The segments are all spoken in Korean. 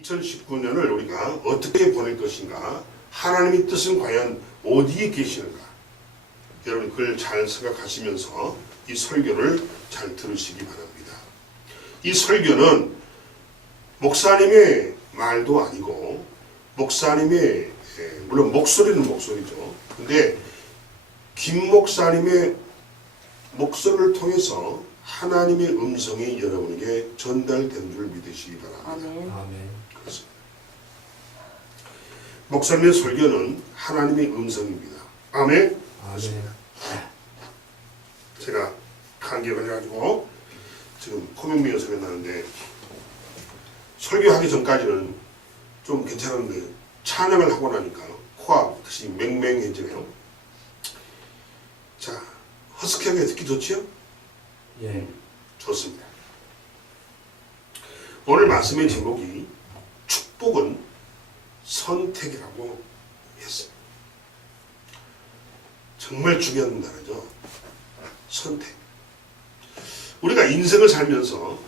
2019년을 우리가 어떻게 보낼 것인가, 하나님의 뜻은 과연 어디에 계시는가, 여러분 그걸 잘 생각하시면서 이 설교를 잘 들으시기 바랍니다. 이 설교는 목사님의 말도 아니고 목사님의 물론 목소리는 목소리죠. 근데 김 목사님의 목소리를 통해서 하나님의 음성이 여러분에게 전달된 줄 믿으시기 바랍니다. 아멘. 그렇습니다. 목사님의 설교는 하나님의 음성입니다. 아멘. 아멘. 제가 감기에 걸려가지고 지금 코맹맹이 소리 나는데 설교하기 전까지는 좀 괜찮은데 찬양을 하고 나니까 코가 다시 맹맹해지네요. 자, 허스키하게 듣기 좋지요? 예. 좋습니다. 오늘 말씀의 제목이 축복은 선택이라고 했습니다. 정말 중요한 단어죠. 선택. 우리가 인생을 살면서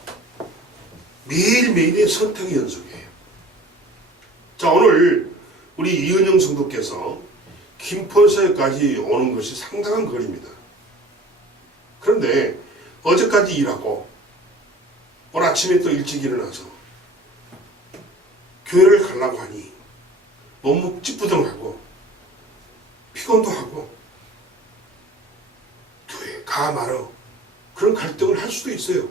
매일매일의 선택의 연속이에요. 자, 오늘 우리 이은영 성도께서 김포에서까지 오는 것이 상당한 거리입니다. 그런데 어제까지 일하고 오늘 아침에 또 일찍 일어나서 교회를 가려고 하니 너무 찌뿌둥하고 피곤도 하고 교회 가 말어 그런 갈등을 할 수도 있어요.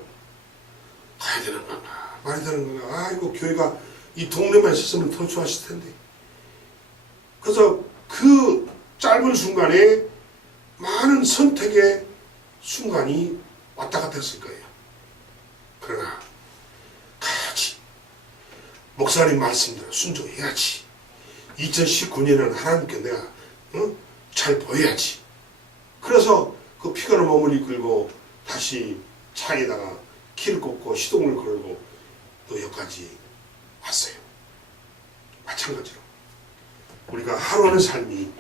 가야 되는 건가 말이 되는 건가. 아이고 교회가 이 동네만 있었으면 더 좋았을 텐데. 그래서 그 짧은 순간에 많은 선택의 순간이 왔다 갔다 했을 거예요. 그러나 가야지. 목사님 말씀대로 순종해야지. 2019년에는 하나님께 내가 잘 보여야지. 그래서 그 피곤한 몸을 이끌고 다시 차에다가 키를 꽂고 시동을 걸고 또 여기까지 왔어요. 마찬가지로 우리가 하루하는 삶이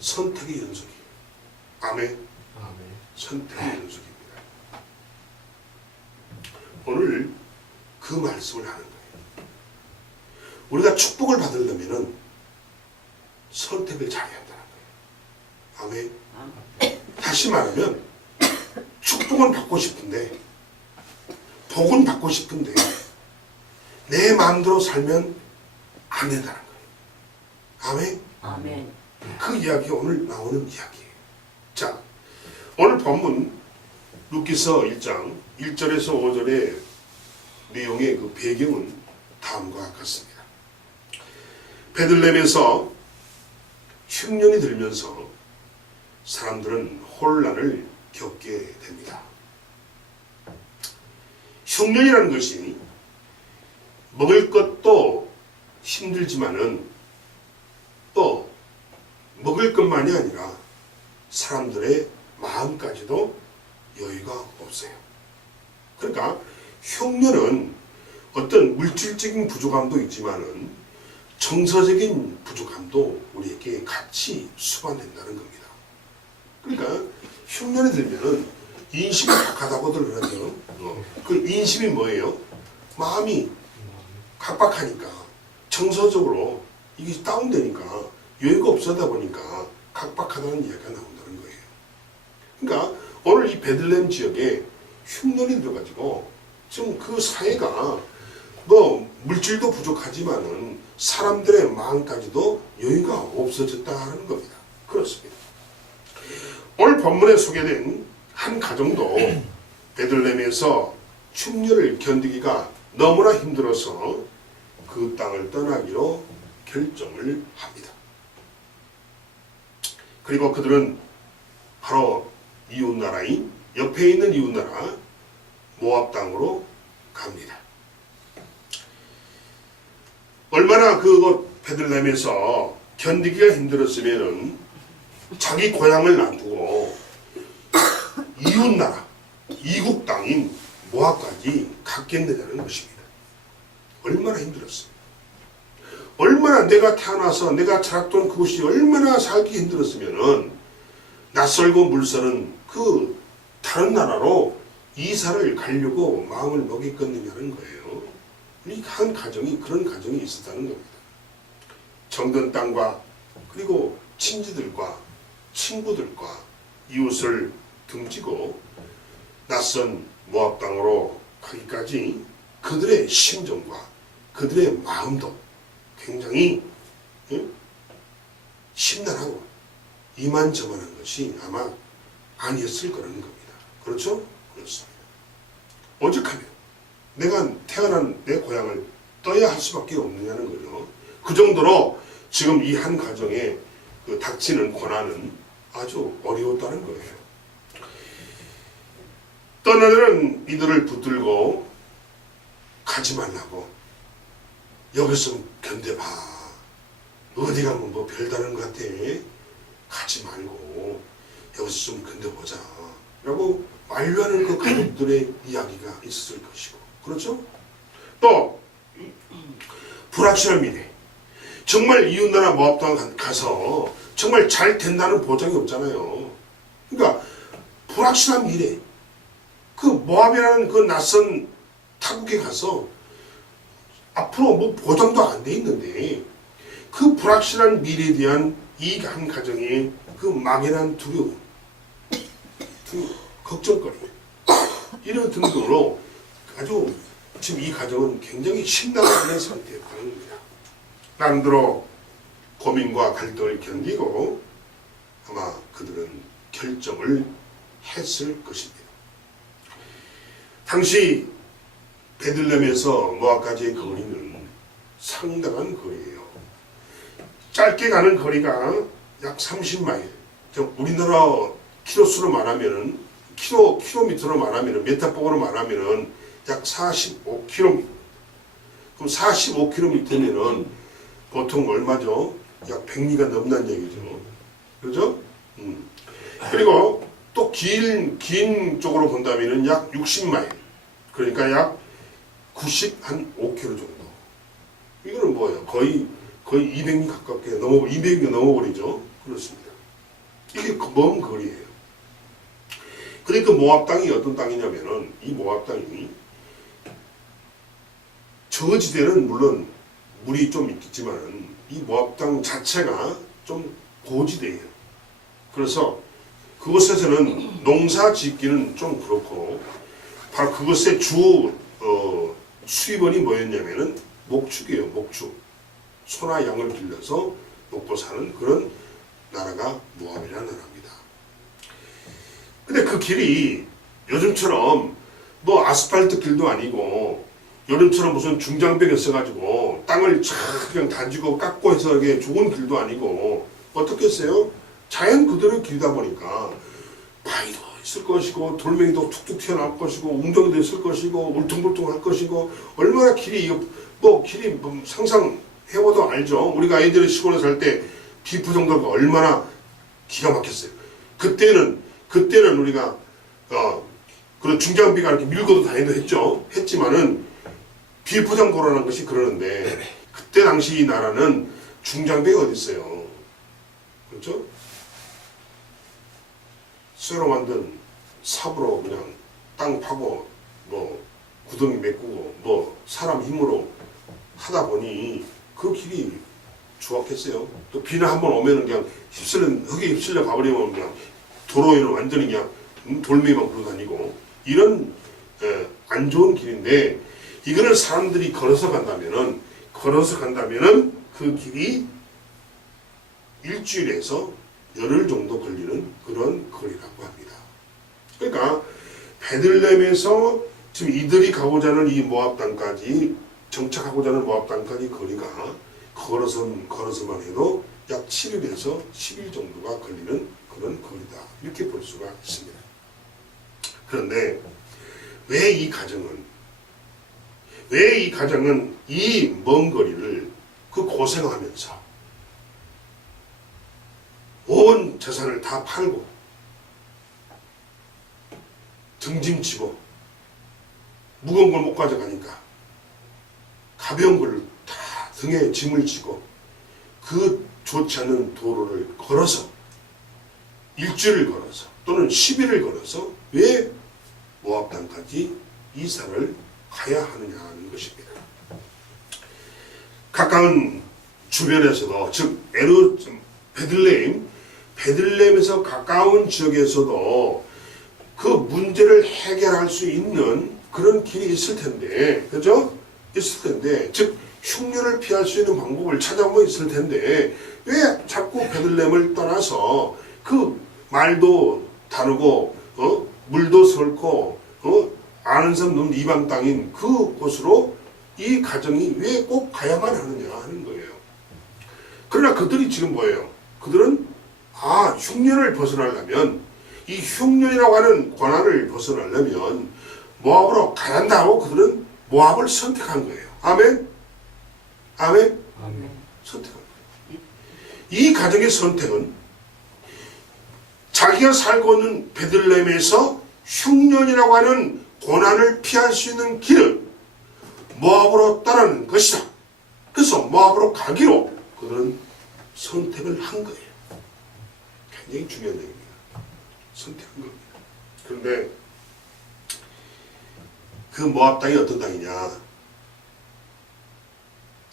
선택의 연속이에요. 아멘. 선택의 연속입니다. 오늘 그 말씀을 하는 거예요. 우리가 축복을 받으려면 선택을 잘해야 한다는 거예요. 아멘. 다시 말하면 축복은 받고 싶은데 복은 받고 싶은데 내 마음대로 살면 안 된다는 거예요. 아멘. 아멘. 그 이야기가 오늘 나오는 이야기예요. 자, 오늘 본문 루키서 1장 1절에서 5절의 내용의 그 배경은 다음과 같습니다. 베들레헴에서 흉년이 들면서 사람들은 혼란을 겪게 됩니다. 흉년이라는 것이 먹을 것도 힘들지만은 또 먹을 것만이 아니라 사람들의 마음까지도 여유가 없어요. 그러니까 흉년은 어떤 물질적인 부족함도 있지만은 정서적인 부족함도 우리에게 같이 수반된다는 겁니다. 그러니까 흉년이 들면은 인심이 각하다고들 하죠. 그 인심이 뭐예요? 마음이 각박하니까 정서적으로 이게 다운되니까 여유가 없어다 보니까 각박하다는 이야기가 나온다는 거예요. 그러니까 오늘 이 베들레헴 지역에 흉년이 들어가지고 지금 그 사회가 뭐 물질도 부족하지만은 사람들의 마음까지도 여유가 없어졌다는 겁니다. 그렇습니다. 오늘 본문에 소개된 한 가정도 베들레헴에서 흉년을 견디기가 너무나 힘들어서 그 땅을 떠나기로 결정을 합니다. 그리고 그들은 바로 이웃나라인 옆에 있는 이웃나라 모압 땅으로 갑니다. 얼마나 그곳 베들레헴에서 견디기가 힘들었으면은 자기 고향을 놔두고 이웃나라 이국 땅인 모압까지 갔겠느냐는 것입니다. 얼마나 힘들었어요. 얼마나 내가 태어나서 내가 자랐던 그곳이 얼마나 살기 힘들었으면은 낯설고 물서는 그 다른 나라로 이사를 가려고 마음을 먹이겠느냐는 거예요. 우리 한 가정이 그런 가정이 있었다는 겁니다. 정든 땅과 그리고 친지들과 친구들과 이웃을 등지고 낯선 모압 땅으로 가기까지 그들의 심정과 그들의 마음도 굉장히 심란하고 이만저만한 것이 아마 아니었을 거라는 겁니다. 그렇죠? 그렇습니다. 오죽하면 내가 태어난 내 고향을 떠야 할 수밖에 없느냐는 거죠. 그 정도로 지금 이 한 가정에 그 닥치는 고난은 아주 어려웠다는 거예요. 떠나들은 이들을 붙들고 가지 말라고, 여기서 견뎌봐, 어디 가면 뭐 별다른 것 같아, 가지 말고 여기서 좀 견뎌보자 라고 만류하는 그 가족들의 이야기가 있었을 것이고, 그렇죠? 또 불확실한 미래, 정말 이웃나라 모압 땅 가서 정말 잘 된다는 보장이 없잖아요. 그러니까 불확실한 미래, 그 모압이라는 그 낯선 타국에 가서 앞으로 뭐 보장도 안 돼 있는데 그 불확실한 미래에 대한 이 한 가정의 그 막연한 두려움, 걱정거리, 이런 등등으로 아주 지금 이 가정은 굉장히 심란한 상태였다는 겁니다. 나름대로 고민과 갈등을 견디고 아마 그들은 결정을 했을 것입니다. 당시 베들레헴에서 모압까지의 거리는 상당한 거리예요. 짧게 가는 거리가 약 30마일. 우리나라 키로수로 말하면은 킬로미터로 말하면은 메타폭으로 말하면은 약 45km. 그럼 45km면은 보통 얼마죠? 약 100리가 넘는 얘기죠. 그렇죠? 그리고 또 긴 쪽으로 본다면은 약 60마일. 그러니까 약 95km 정도. 이거는 뭐예요? 거의 200리 가깝게 200리 넘어버리죠. 그렇습니다. 이게 먼 거리예요. 그러니까 모압 땅이 어떤 땅이냐면은 이 모압 땅이 저지대는 물론 물이 좀 있겠지만 이 모압 땅 자체가 좀 고지대예요. 그래서 그곳에서는 농사 짓기는 좀 그렇고 바로 그것의 주 수입원이 뭐였냐면은 목축이에요. 목축. 소나 양을 길러서 먹고 사는 그런 나라가 모압이라는 나라입니다. 근데 그 길이 요즘처럼 뭐 아스팔트 길도 아니고 요즘처럼 무슨 중장벽이 있어가지고 땅을 쫙 그냥 다지고 깎고 해서 이게 좋은 길도 아니고 어떻게 했어요? 자연 그대로 길이다 보니까 바위도 있을 것이고 돌멩이도 툭툭 튀어나올 것이고 웅덩이도 있을 것이고 울퉁불퉁할 것이고 얼마나 길이 뭐 상상해봐도 알죠. 우리가 애들이 시골에 살 때 비포정도가 얼마나 기가 막혔어요. 그때는 우리가 그런 중장비가 이렇게 밀고도 다니도 했지만은 비포장도라는 것이 그러는데 그때 당시 이 나라는 중장비가 어디 있어요? 그렇죠? 쇠로 만든 삽으로 그냥 땅 파고 뭐 구덩이 메꾸고 뭐 사람 힘으로 하다 보니 그 길이 추악했어요. 또 비나 한번 오면은 그냥 흙에 휩쓸려 가버리면 그냥 도로에는 완전히 그냥 돌멩이만 굴러다니고 이런 안 좋은 길인데 이거를 사람들이 걸어서 간다면은 그 길이 일주일에서 열흘 정도 걸리는 그런 거리라고 합니다. 그러니까 베들레헴에서 지금 이들이 가고자 하는 이 모압 땅까지 정착하고자 하는 모압 땅까지 거리가 걸어서만 해도 약 7일에서 10일 정도가 걸리는 그런 거리다. 이렇게 볼 수가 있습니다. 그런데 왜 이 가정은 이 먼 거리를 그 고생하면서 온 재산을 다 팔고 등짐지고 무거운 걸 못 가져가니까 가벼운 걸 다 등에 짐을 지고 그 좋지 않은 도로를 걸어서 일주일을 걸어서 또는 10일을 걸어서 왜 모압 땅까지 이사를 가야 하느냐는 것입니다. 가까운 주변에서도, 즉 베들레헴에서 가까운 지역에서도 그 문제를 해결할 수 있는 그런 길이 있을 텐데, 그죠? 있을 텐데, 즉 흉년을 피할 수 있는 방법을 찾아보고 있을 텐데, 왜 자꾸 베들레헴을 떠나서 그 말도 다르고 물도 설고 아는 사람 없는 이방 땅인 그곳으로 이 가정이 왜 꼭 가야만 하느냐 하는 거예요. 그러나 그들이 지금 뭐예요? 그들은 흉년을 벗어나려면, 이 흉년이라고 하는 고난을 벗어나려면 모압으로 가야 한다고 그들은 모압을 선택한 거예요. 아멘? 아멘? 아멘. 선택한 거예요. 이 가정의 선택은 자기가 살고 있는 베들레헴에서 흉년이라고 하는 고난을 피할 수 있는 길을 모압으로 떠나는 것이다. 그래서 모압으로 가기로 그들은 선택을 한 거예요. 굉장히 중요한 얘기입니다. 선택한 겁니다. 그런데 그 모압 땅이 어떤 땅이냐?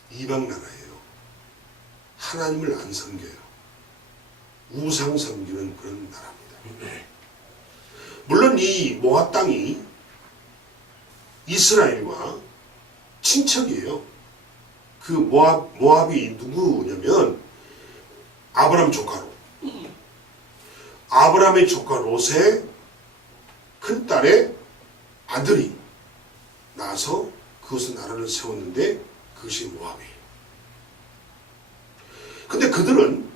이방 나라예요. 하나님을 안 섬겨요. 우상 섬기는 그런 나라입니다. 물론 이 모압 땅이 이스라엘과 친척이에요. 그 모압이 누구냐면 아브라함 조카 롯. 아브라함의 조카 롯의 큰 딸의 아들이 나서 그것은 나라를 세웠는데 그것이 모압이에요. 근데 그들은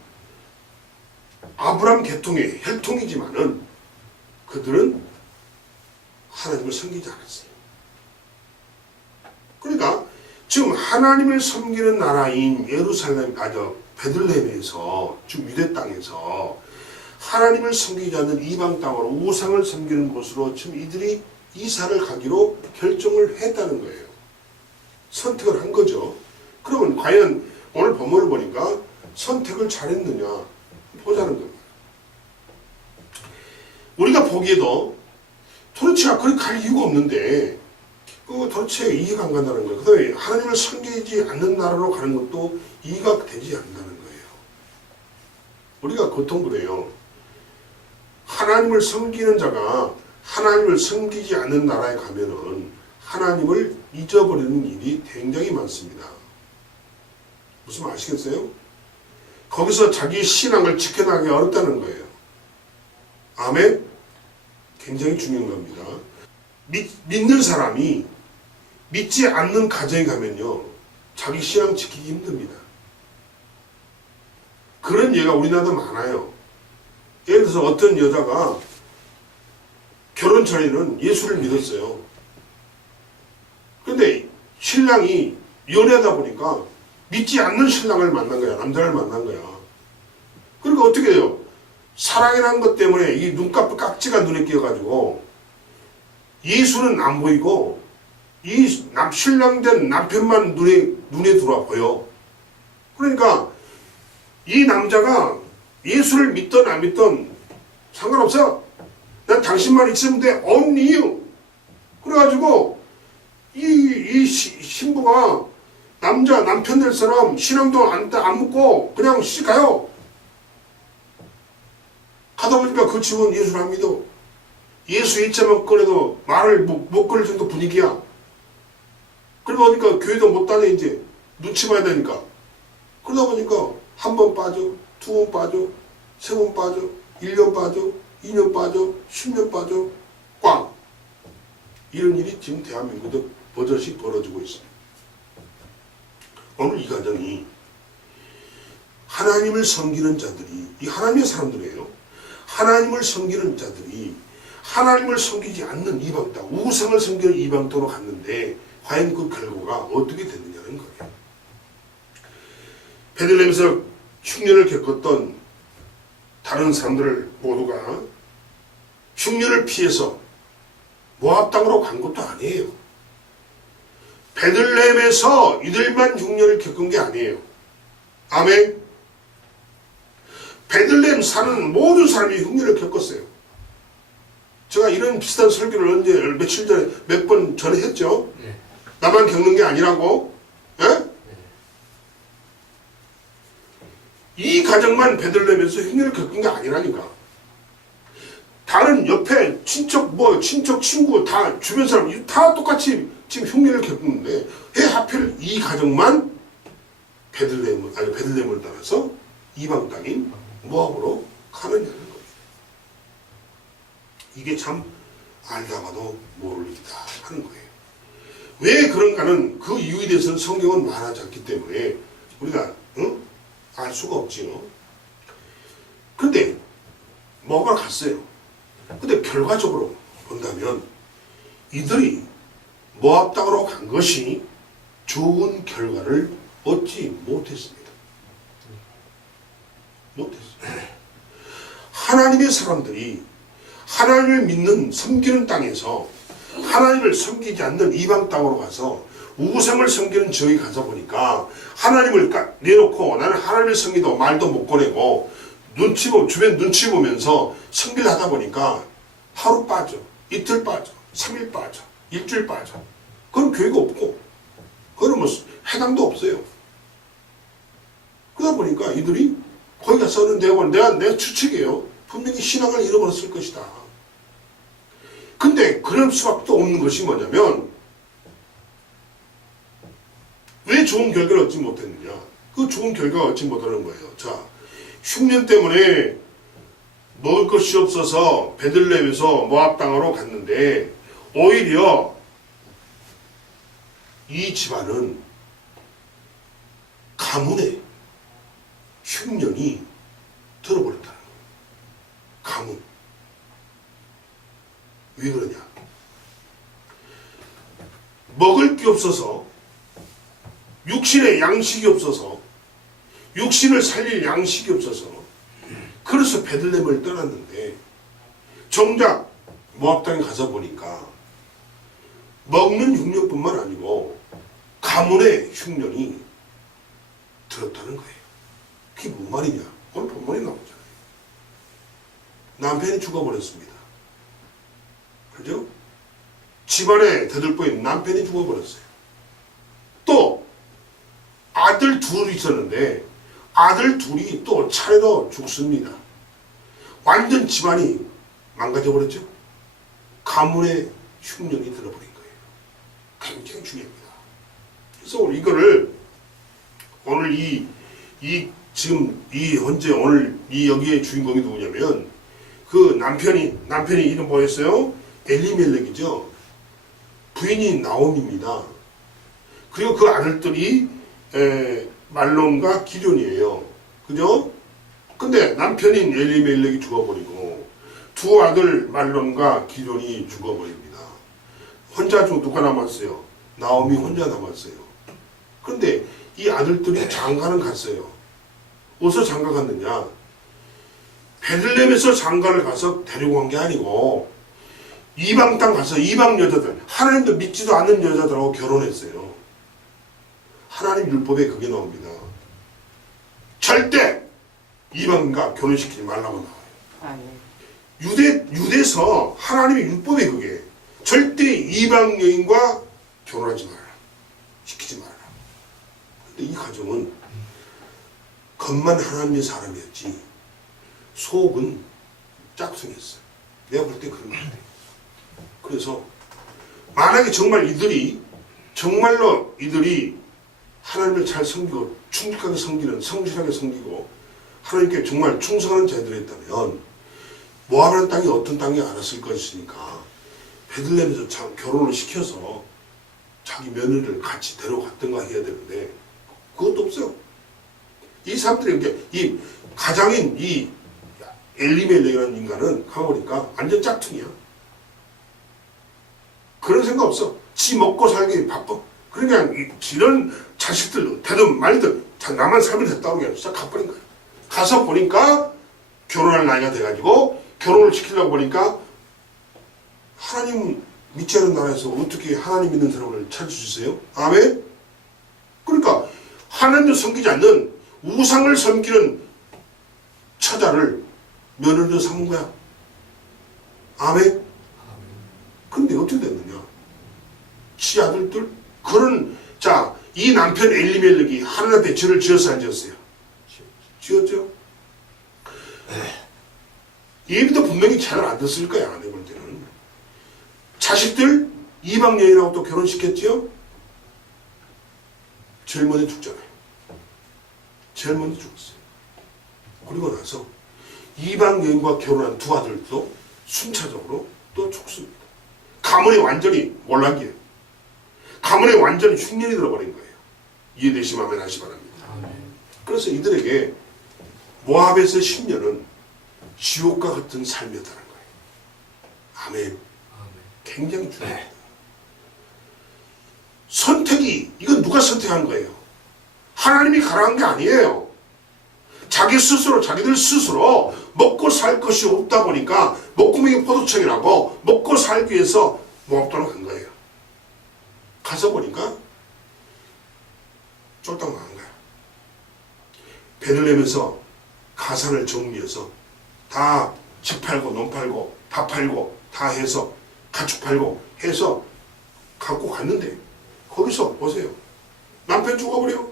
아브라함 계통의 혈통이지만은 그들은 하나님을 섬기지 않았어요. 그러니까 지금 하나님을 섬기는 나라인 베들레헴에서, 즉 유대 땅에서 하나님을 섬기지 않는 이방 땅으로 우상을 섬기는 곳으로 지금 이들이 이사를 가기로 결정을 했다는 거예요. 선택을 한 거죠. 그러면 과연 오늘 본문을 보니까 선택을 잘했느냐 보자는 겁니다. 우리가 보기에도 도대체 그렇게 갈 이유가 없는데 도대체 이해가 안 간다는 거예요. 그 다음에 하나님을 섬기지 않는 나라로 가는 것도 이해가 되지 않는다는 거예요. 우리가 보통 그래요. 하나님을 섬기는 자가 하나님을 섬기지 않는 나라에 가면은 하나님을 잊어버리는 일이 굉장히 많습니다. 무슨 말 아시겠어요? 거기서 자기 신앙을 지켜나가기 어렵다는 거예요. 아멘? 굉장히 중요한 겁니다. 믿는 사람이 믿지 않는 가정에 가면요, 자기 신앙 지키기 힘듭니다. 그런 예가 우리나라도 많아요. 예를 들어서 어떤 여자가 결혼 전에는 예수를 믿었어요. 근데 신랑이 연애하다 보니까 믿지 않는 신랑을 만난 거야. 남자를 만난 거야. 그러니까 어떻게 돼요? 사랑이라는 것 때문에 이 눈꺼풀 깍지가 눈에 끼어가지고 예수는 안 보이고 이 신랑된 남편만 눈에 들어와 보여. 그러니까 이 남자가 예수를 믿든 안 믿든 상관없어. 난 당신만 있으면 돼. only you. 그래가지고 이 신부가 남편 될 사람 신앙도 안 묻고 그냥 시가요. 하다 보니까 그 집은 예수를 안 믿어. 예수 일자만 꺼내도 말을 못 걸을 정도 분위기야. 그러다 보니까 교회도 못 다녀. 이제 눈치 봐야 되니까. 그러다 보니까 한 번 빠져, 두 번 빠져, 세 번 빠져, 1년 빠져, 2년 빠져, 10년 빠져, 꽝. 이런 일이 지금 대한민국도 버젓이 벌어지고 있습니다. 오늘 이 가정이 하나님을 섬기는 자들이, 이 하나님의 사람들이에요. 하나님을 섬기는 자들이 하나님을 섬기지 않는 이방 땅, 우상을 섬기는 이방 땅으로 갔는데 과연 그 결과가 어떻게 됐느냐는 거예요. 베들레헴에서 흉년을 겪었던 다른 사람들 모두가 흉년을 피해서 모압 땅으로 간 것도 아니에요. 베들레헴에서 이들만 흉년을 겪은 게 아니에요. 아멘. 베들레헴 사는 모든 사람이 흉년을 겪었어요. 제가 이런 비슷한 설교를 며칠 전에 몇 번 전에 했죠. 나만 겪는 게 아니라고. 예? 이 가정만 베들레헴에서 흉년을 겪은 게 아니라니까. 다른 옆에 친척 친척 친구 다 주변 사람 다 똑같이 지금 흉년을 겪는데 왜 하필 이 가정만 베들레헴을 따라서 이방 땅인 모압으로 가느냐는 거예요. 이게 참 알다가도 모를 일이다 하는 거예요. 왜 그런가는 그 이유에 대해서는 성경은 말하지 않기 때문에 우리가 알 수가 없지요. 근데 모압으로 갔어요. 근데 결과적으로 본다면 이들이 모압 땅으로 간 것이 좋은 결과를 얻지 못했습니다. 못했어요. 하나님의 사람들이 하나님을 믿는 섬기는 땅에서 하나님을 섬기지 않는 이방 땅으로 가서 우상을 섬기는 지역에 가서 보니까 하나님을 내놓고 나는 하나님을 섬기도 말도 못 꺼내고 주변 눈치 보면서 섬기를 하다 보니까 하루 빠져, 이틀 빠져, 3일 빠져, 일주일 빠져. 그건 교회가 없고 그건 해당도 없어요. 그러다 보니까 이들이 거기 가서는 내가 추측해요. 분명히 신앙을 잃어버렸을 것이다. 근데 그럴 수밖에 없는 것이 뭐냐면 왜 좋은 결과를 얻지 못했느냐. 그 좋은 결과를 얻지 못하는 거예요. 자, 흉년 때문에 먹을 것이 없어서 베들레헴에서 모압 땅으로 갔는데 오히려 이 집안은 가문에 흉년이 들어버렸다는 거예요. 가문. 왜 그러냐? 먹을 게 없어서 육신에 양식이 없어서 육신을 살릴 양식이 없어서 그래서 베들레헴을 떠났는데 정작 모압 땅에 가서 보니까 먹는 흉년뿐만 아니고 가문의 흉년이 들었다는 거예요. 그게 뭔 말이냐? 오늘 본문에 나오잖아요. 남편이 죽어버렸습니다. 그죠? 집안에 대들보인 남편이 죽어버렸어요. 또 아들 둘이 있었는데 아들 둘이 또 차례로 죽습니다. 완전 집안이 망가져버렸죠. 가문의 흉년이 들어버린 거예요. 굉장히 중요합니다. 그래서 이거를 오늘 지금 현재 오늘 여기에 주인공이 누구냐면 그 남편이 이름 뭐였어요? 엘리멜렉이죠. 부인이 나옴입니다. 그리고 그 아들들이 말론과 기럐이에요. 그죠? 근데 남편인 엘리멜렉이 죽어버리고 두 아들 말론과 기럐이 죽어버립니다. 혼자 누가 남았어요? 나옴이 혼자 남았어요. 그런데 이 아들들이 장가는 갔어요. 어디서 장가 갔느냐? 베들레헴에서 장가를 가서 데리고 간 게 아니고 이방 땅 가서 이방 여자들, 하나님도 믿지도 않는 여자들하고 결혼했어요. 하나님 율법에 그게 나옵니다. 절대 이방인과 결혼시키지 말라고 나와요. 유대서 하나님의 율법에 그게 절대 이방 여인과 결혼하지 마라. 시키지 마라. 근데 이 가정은 겉만 하나님의 사람이었지 속은 짝퉁이었어요. 내가 볼 때 그런 것 같아요. 그래서 만약에 정말로 이들이 하나님을 잘 섬기고 충직하게 섬기는 성실하게 섬기고 하나님께 정말 충성하는 자들이었다면 모압이라는 땅이 어떤 땅이 알았을 것이니까 베들레헴에서 참 결혼을 시켜서 자기 며느리를 같이 데려갔던가 해야 되는데 그것도 없어요. 이 사람들이 이 가장인 이 엘리멜렉이라는 인간은 가보니까 완전 짝퉁이야. 그런 생각 없어. 지 먹고 살기 바빠. 그러니까 이런 자식들 되든 말든 나만 살면 됐다고 그냥 진짜 가버린 거야. 가서 보니까 결혼할 나이가 돼가지고 결혼을 시키려고 보니까 하나님 믿지 않는 나라에서 어떻게 하나님 믿는 사람을 찾을 수 있어요? 아멘? 그러니까 하나님도 섬기지 않는 우상을 섬기는 처자를 며느리로 삼은 거야. 아멘? 근데 어떻게 됐느냐? 지 아들들 이 남편 엘리멜렉이 하나님 앞에 죄를 지었어 안 지었어요? 지었죠? 예비도 분명히 잘 안 됐을 거야. 내가 볼 때는. 자식들 이방 여인하고 또 결혼시켰지요? 제일 먼저 죽잖아요. 제일 먼저 죽었어요. 그리고 나서 이방 여인과 결혼한 두 아들도 순차적으로 또 죽습니다. 가문이 완전히 몰락이에요. 가문에 완전히 흉년이 들어버린 거예요. 이해되시면 아멘 하시 바랍니다. 그래서 이들에게 모압에서 10년은 지옥과 같은 삶이었다는 거예요. 아멘. 굉장히 중요합니다. 선택이, 이건 누가 선택한 거예요? 하나님이 가라한 게 아니에요. 자기들 스스로 먹고 살 것이 없다 보니까 먹구멍이 포도청이라고 먹고 살기 위해서 모압도로 간 거예요. 가서 보니까 쫄딱 망한 거야. 배를 내면서 가산을 정리해서 다 집 팔고 논 팔고 다 팔고 다 해서 가축 팔고 해서 갖고 갔는데 거기서 보세요. 남편 죽어버려.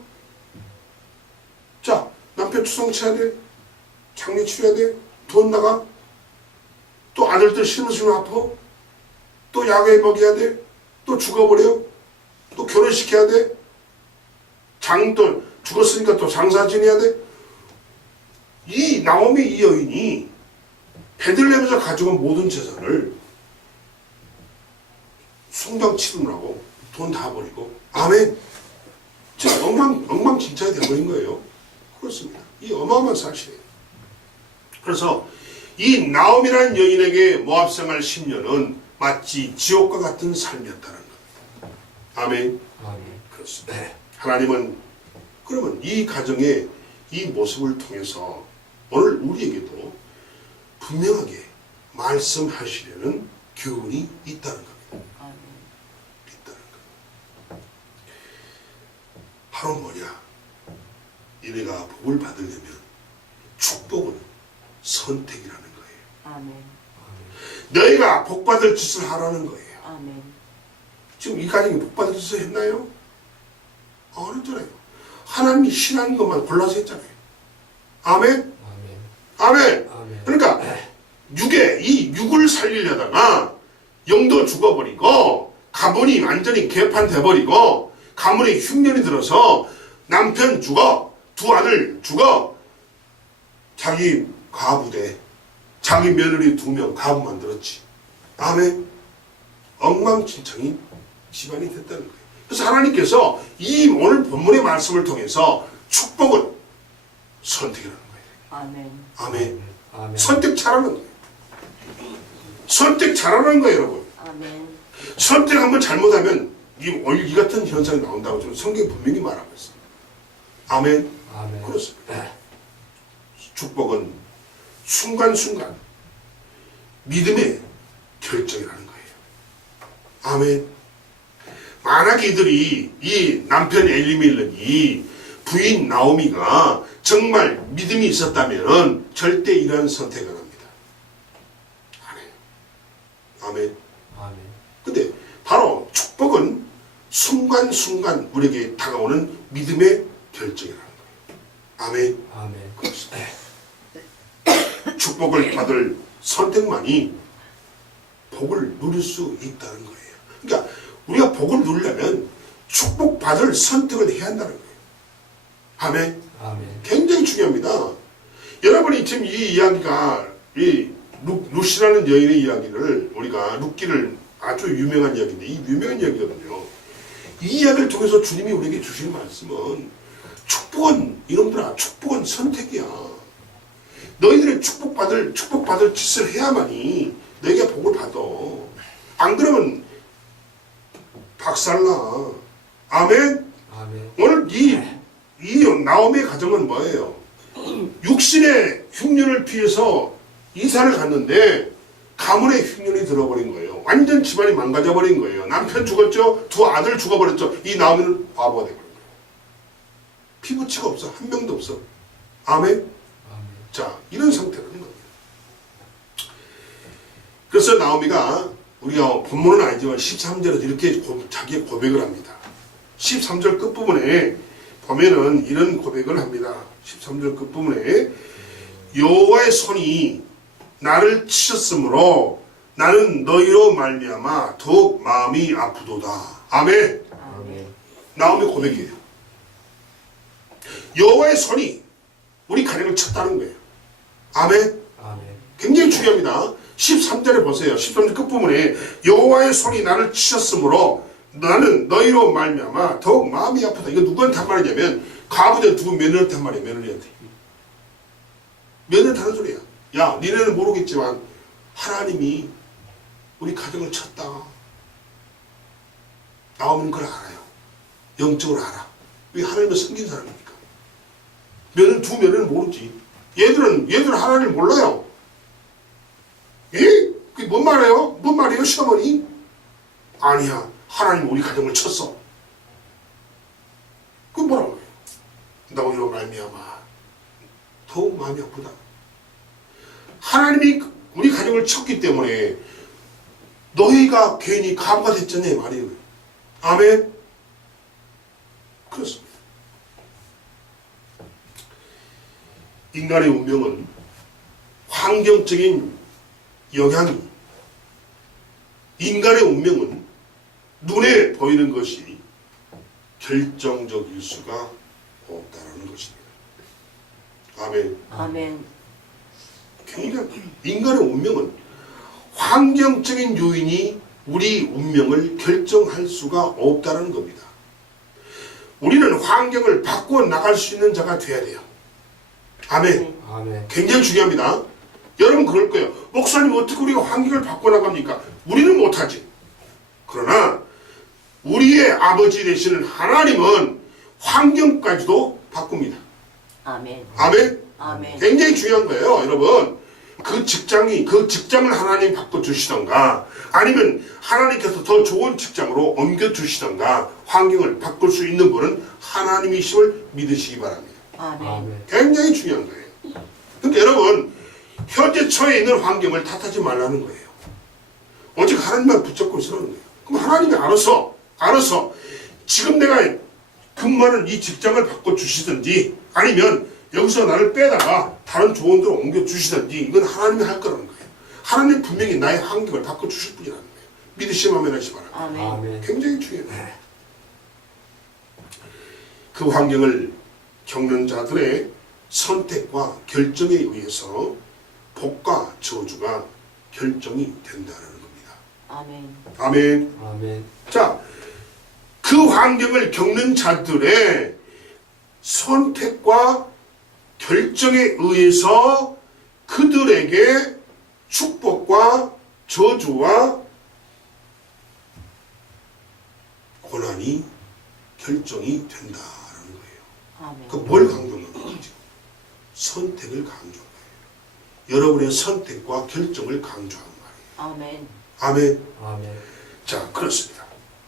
자, 남편 추성치해야 돼. 장례 치러야 돼. 돈 나가. 또 아들들 심으시면 아파. 또 약에 먹여야 돼. 또 죽어버려. 또 결혼시켜야 돼. 장돈 죽었으니까 또 장사 지내야 돼. 이 나오미 이 여인이 베들레헴에서 가져온 모든 재산을 송장 치르느라고 돈 다 버리고 아멘. 자, 엉망진창이 되어버린 거예요. 그렇습니다. 이 어마어마한 사실이에요. 그래서 이 나오미라는 여인에게 모압 생활 10년은 마치 지옥과 같은 삶이었다는 겁니다. 아멘. 그렇습니다. 하나님은 그러면 이 가정의 이 모습을 통해서 오늘 우리에게도 분명하게 말씀하시려는 교훈이 있다는 겁니다. 있다는 겁니다. 바로 뭐냐? 너희가 복을 받으려면 축복은 선택이라는 거예요. 아멘. 너희가 복받을 짓을 하라는 거예요. 아멘. 지금 이 가정이 복받을 짓을 했나요? 안 했잖아요. 하나님이 신한 것만 골라서 했잖아요. 아멘? 아멘. 그러니까 이 육을 살리려다가 영도 죽어버리고 가문이 완전히 개판돼버리고 가문에 흉년이 들어서 남편 죽어 두 아들 죽어 자기 과부대 자기 며느리 2명 가부 만들었지. 아멘. 엉망진창이 집안이 됐다는 거예요. 그래서 하나님께서 이 오늘 본문의 말씀을 통해서 축복은 선택이라는 거예요. 아멘. 아멘. 아멘. 선택 잘하는 거예요. 선택 잘하는 거예요, 여러분. 아멘. 선택 한번 잘못하면 이 같은 현상이 나온다고 저는 성경이 분명히 말하고 있어요. 아멘. 아멘. 그렇습니다. 축복은 순간순간 믿음의 결정이라는 거예요. 아멘. 만약에 이들이 이 남편 엘리멜렉이 부인 나오미가 정말 믿음이 있었다면 절대 이러한 선택을 합니다. 아멘. 아멘. 근데 바로 축복은 순간순간 우리에게 다가오는 믿음의 결정이라는 거예요. 아멘. 아멘. 축복을 받을 선택만이 복을 누릴 수 있다는 거예요. 그러니까 우리가 복을 누리려면 축복받을 선택을 해야 한다는 거예요. 아멘. 아멘. 굉장히 중요합니다. 여러분이 지금 이 이야기가 이 루시라는 여인의 이야기를 우리가 룻기를 아주 유명한 이야기인데 이 유명한 이야기거든요. 이 이야기를 통해서 주님이 우리에게 주신 말씀은 축복은 이놈들아 축복은 선택이야. 너희들의 축복받을 짓을 해야만이 너희가 복을 받아. 안 그러면 박살나. 아멘. 아멘. 오늘 이 나오미의 가정은 뭐예요? 육신의 흉년을 피해서 이사를 갔는데 가문의 흉년이 들어버린 거예요. 완전 집안이 망가져버린 거예요. 남편 죽었죠. 두 아들 죽어버렸죠. 이 나오미는 바보가 되버린 거예요. 피부치가 없어. 한 명도 없어. 아멘? 아멘. 자, 이런 상태라는 겁니다. 그래서 나오미가 우리가 본문은 아니지만 13절에서 이렇게 자기의 고백을 합니다. 13절 끝부분에 보면은 이런 고백을 합니다. 13절 끝부분에 여호와의 손이 나를 치셨으므로 나는 너희로 말미암아 더욱 마음이 아프도다. 아멘. 아멘. 나오미 고백이에요. 여호와의 손이 우리 가정을 쳤다는 거예요. 아멘. 아멘. 굉장히 중요합니다. 13절에 보세요. 13절 끝부분에 여호와의 손이 나를 치셨으므로 나는 너희로 말미암아 더욱 마음이 아프다. 이거 누구한테 한 말이냐면 과부된 두 며느리한테 한 말이에요. 며느리한테. 며느리한테 하는 소리야. 야, 니네는 모르겠지만 하나님이 우리 가정을 쳤다. 나오면 그걸 알아요. 영적으로 알아. 왜 하나님을 섬긴 사람이니까. 두 며느리는 모르지. 얘들은 하나님을 몰라요. 예? 그게 뭔 말이에요? 뭔 말이에요, 시어머니? 아니야. 하나님 우리 가정을 쳤어. 그게 뭐라고 해요? 너희로 말미암아 더욱 마음이 아프다. 하나님이 우리 가정을 쳤기 때문에 너희가 괜히 가부가 됐잖아요, 말이에요. 아멘. 그렇습니다. 인간의 운명은 환경적인 영향이, 인간의 운명은 눈에 보이는 것이 결정적일 수가 없다는 것입니다. 아멘. 아멘. 그러니까 인간의 운명은 환경적인 요인이 우리 운명을 결정할 수가 없다는 겁니다. 우리는 환경을 바꿔 나갈 수 있는 자가 돼야 돼요. 아멘. 아멘. 굉장히 중요합니다. 여러분 그럴 거예요. 목사님 어떻게 우리가 환경을 바꿔 나갑니까? 우리는 못하지. 그러나 우리의 아버지 되시는 하나님은 환경까지도 바꿉니다. 아멘. 아멘. 아멘. 굉장히 중요한 거예요, 여러분. 그 직장을 하나님 바꿔주시던가 아니면 하나님께서 더 좋은 직장으로 옮겨주시던가 환경을 바꿀 수 있는 분은 하나님이심을 믿으시기 바랍니다. 아멘. 굉장히 중요한 거예요. 그러니까 여러분 현재 처해 있는 환경을 탓하지 말라는 거예요. 오직 하나님만 붙잡고 있으라는 거예요. 그럼 하나님이 알아서 지금 내가 근무하는 이 직장을 바꿔주시든지 아니면 여기서 나를 빼다가 다른 좋은 데로 옮겨주시든지 이건 하나님이 할 거라는 거예요. 하나님 분명히 나의 환경을 바꿔주실 분이라는 거예요. 믿으시면 아멘 하시 바랍니다. 아멘. 굉장히 중요해요. 그 환경을 겪는 자들의 선택과 결정에 의해서 복과 저주가 결정이 된다는 겁니다. 아멘. 아멘. 아멘. 자, 그 환경을 겪는 자들의 선택과 결정에 의해서 그들에게 축복과 저주와 고난이 결정이 된다는 거예요. 아멘. 그 뭘 강조하는 거죠? 선택을 강조한 거예요. 여러분의 선택과 결정을 강조한 말이에요. 아멘. 아멘. 아멘. 자, 그렇습니다.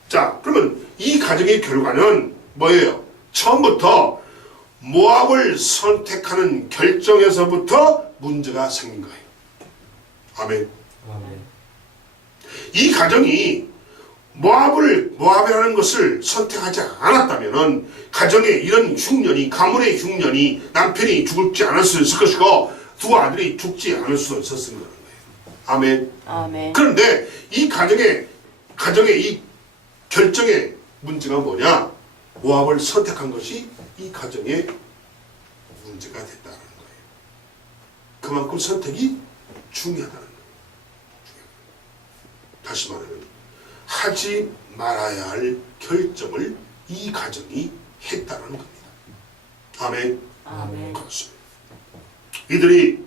자, 그러면 이 가정의 결과는 뭐예요? 처음부터 모압을 선택하는 결정에서부터 문제가 생긴 거예요. 아멘. 아멘. 이 가정이 모압이라는 것을 선택하지 않았다면은 가정에 이런 흉년이, 가문의 흉년이 남편이 죽지 않을 수 있을 것이고 두 아들이 죽지 않을 수 있었을 거라는 거예요. 아멘. 아멘. 그런데 이 가정의 이 결정의 문제가 뭐냐? 모압을 선택한 것이 이 가정의 문제가 됐다는 거예요. 그만큼 선택이 중요하다는 거예요. 다시 말하면 하지 말아야 할 결정을 이 가정이 했다는 겁니다. 아멘. 아멘. 그렇습니다. 이들이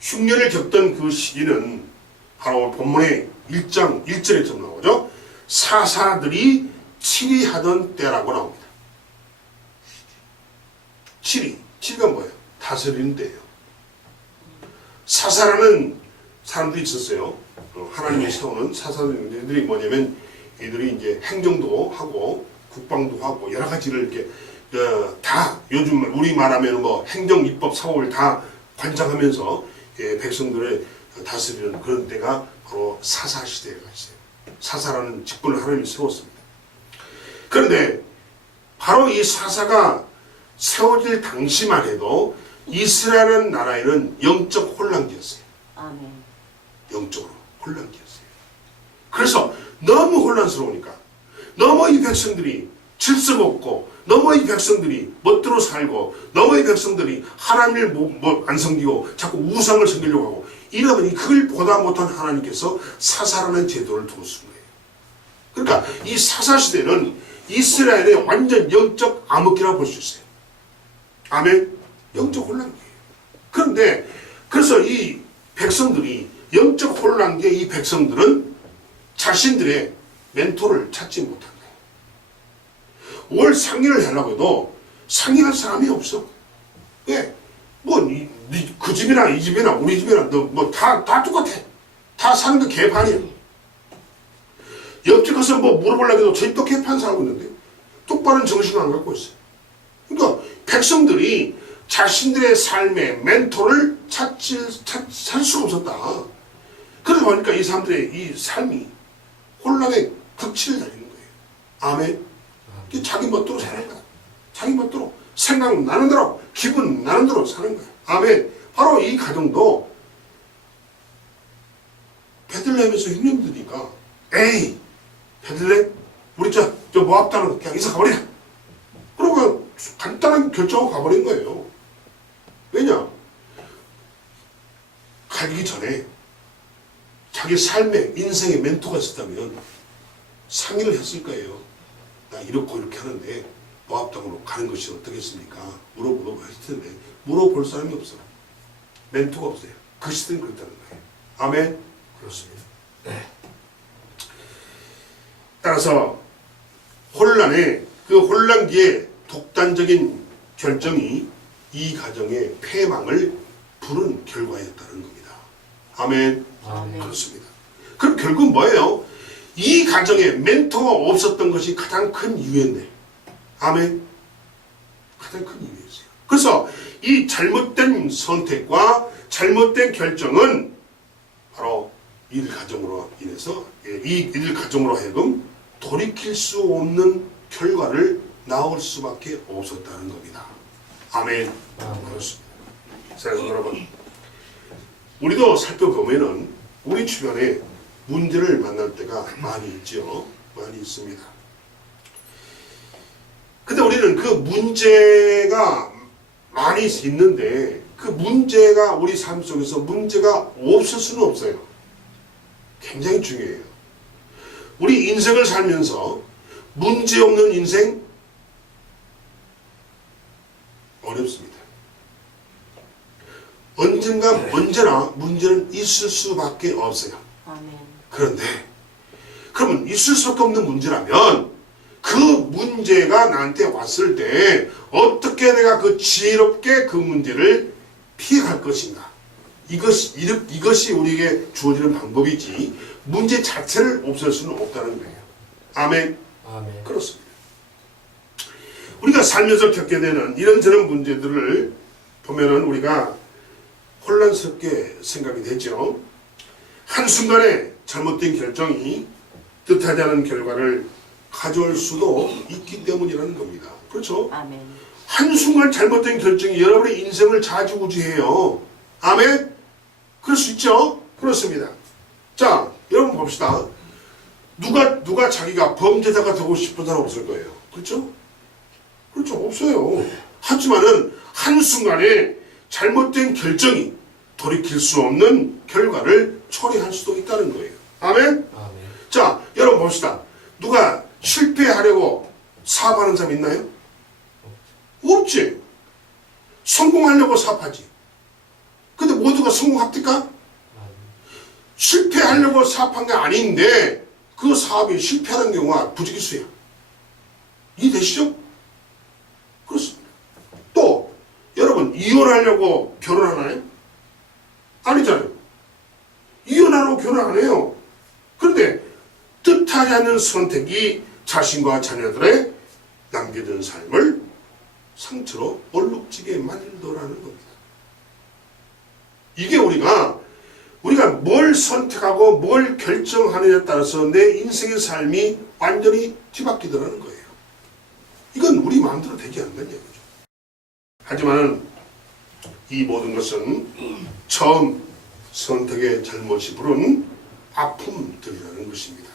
흉년을 겪던 그 시기는 바로 본문의 1장 1절에 좀 나오죠. 사사들이 치리하던 때라고 나옵니다. 치리가 뭐예요? 다스리는 때예요. 사사라는 사람들이 있었어요. 하나님이 세우는 사사들이 뭐냐면 이들이 이제 행정도 하고 국방도 하고 여러 가지를 이렇게 다 요즘 우리 말하면 뭐 행정, 입법, 사법을 다 관장하면서 백성들을 다스리는 그런 때가 바로 사사 시대가 있어요. 사사라는 직분을 하나님이 세웠습니다. 그런데 바로 이 사사가 세워질 당시만 해도 이스라엘 나라에는 영적 혼란기였어요. 아멘. 영적으로 혼란기였어요. 그래서 너무 혼란스러우니까 너무 이 백성들이 질서 없고 너무 이 백성들이 멋대로 살고 너무 이 백성들이 하나님을 안 섬기고 자꾸 우상을 섬기려고 하고 이러면 그걸 보다 못한 하나님께서 사사라는 제도를 두신 거예요. 그러니까 이 사사시대는 이스라엘의 완전 영적 암흑기라고 볼 수 있어요. 아멘. 영적 혼란기예요. 그런데 그래서 이 백성들이 영적 혼란기에 이 백성들은 자신들의 멘토를 찾지 못한 거예요. 뭘 상의를 하려고 해도 상의할 사람이 없어. 왜? 그 집이나 이 집이나 우리 집이나 다 똑같아. 다 사는 거 개판이야. 옆집 가서 물어보려고 해도 저 집도 개판 살고 있는데 똑바른 정신을 안 갖고 있어요. 그러니까 백성들이 자신들의 삶의 멘토를 찾을 수가 없었다. 그러다 보니까 이 사람들의 이 삶이 혼란의 극치를 달리는 거예요. 아멘. 자기 멋대로 사는 거야. 자기 멋대로 생각나는 대로 기분 나는 대로 사는 거야. 아멘. 바로 이 가정도 베들레헴에서 흉년들이니까 에이 베들레헴 우리 저 모압 땅으로 그냥 이사 가버려. 그러고 간단한 결정하고 가버린 거예요. 왜냐? 가기 전에 자기 삶의 인생의 멘토가 있었다면 상의를 했을 거예요. 나 이렇고 이렇게 하는데 모압 땅으로 가는 것이 어떻겠습니까? 물어보고 했을 텐데 물어볼 사람이 없어. 멘토가 없어요. 그 시대는 그렇다는 거예요. 아멘. 그렇습니다. 네. 따라서 그 혼란기에 독단적인 결정이 이 가정의 패망을 부른 결과였다는 겁니다. 아멘. 아멘. 그렇습니다. 그럼 결국 뭐예요? 이 가정에 멘토가 없었던 것이 가장 큰 이유였네. 아멘. 가장 큰 이유였어요. 그래서 이 잘못된 선택과 잘못된 결정은 바로 이 가정으로 인해서 이 가정으로 하여금 돌이킬 수 없는 결과를 낳을 수밖에 없었다는 겁니다. 아멘. 그렇습니다. 그래서 여러분 우리도 살펴보면은 우리 주변에 문제를 만날 때가 많이 있죠. 많이 있습니다. 근데 우리는 그 문제가 많이 있는데 그 문제가 우리 삶 속에서 문제가 없을 수는 없어요. 굉장히 중요해요. 우리 인생을 살면서 문제 없는 인생 어렵습니다. 언제나 문제는 있을 수밖에 없어요. 아멘. 그런데 그러면 있을 수밖에 없는 문제라면 그 문제가 나한테 왔을 때 어떻게 내가 그 지혜롭게 그 문제를 피해갈 것인가. 이것이 우리에게 주어지는 방법이지 문제 자체를 없앨 수는 없다는 거예요. 아멘. 아멘. 그렇습니다. 우리가 살면서 겪게 되는 이런저런 문제들을 보면은 우리가 혼란스럽게 생각이 되죠. 한순간에 잘못된 결정이 뜻하지 않은 결과를 가져올 수도 있기 때문이라는 겁니다. 그렇죠? 아멘. 한순간 잘못된 결정이 여러분의 인생을 좌지우지해요. 아멘? 그럴 수 있죠? 그렇습니다. 자, 여러분 봅시다. 누가 자기가 범죄자가 되고 싶은 사람 없을 거예요. 그렇죠? 그렇죠. 없어요. 하지만은 한순간에 잘못된 결정이 돌이킬 수 없는 결과를 초래할 수도 있다는 거예요. 아멘? 아멘. 자, 여러분 봅시다. 누가 실패하려고 사업하는 사람 있나요? 없지. 성공하려고 사업하지. 근데 모두가 성공합니까? 실패하려고 사업한 게 아닌데 그 사업이 실패하는 경우가 부지기수야. 이해되시죠? 그렇습니다. 또 여러분 이혼하려고 결혼하나요? 아니잖아요. 이혼하려고 결혼 안 해요. 그런데 뜻하지 않는 선택이 자신과 자녀들의 남겨둔 삶을 상처로 얼룩지게 만들더라는 겁니다. 이게 우리가 뭘 선택하고 뭘 결정하느냐에 따라서 내 인생의 삶이 완전히 뒤바뀌더라는 거예요. 이건 우리 마음대로 되지 않는 얘기죠. 하지만 이 모든 것은 처음 선택의 잘못이 부른 아픔들이라는 것입니다.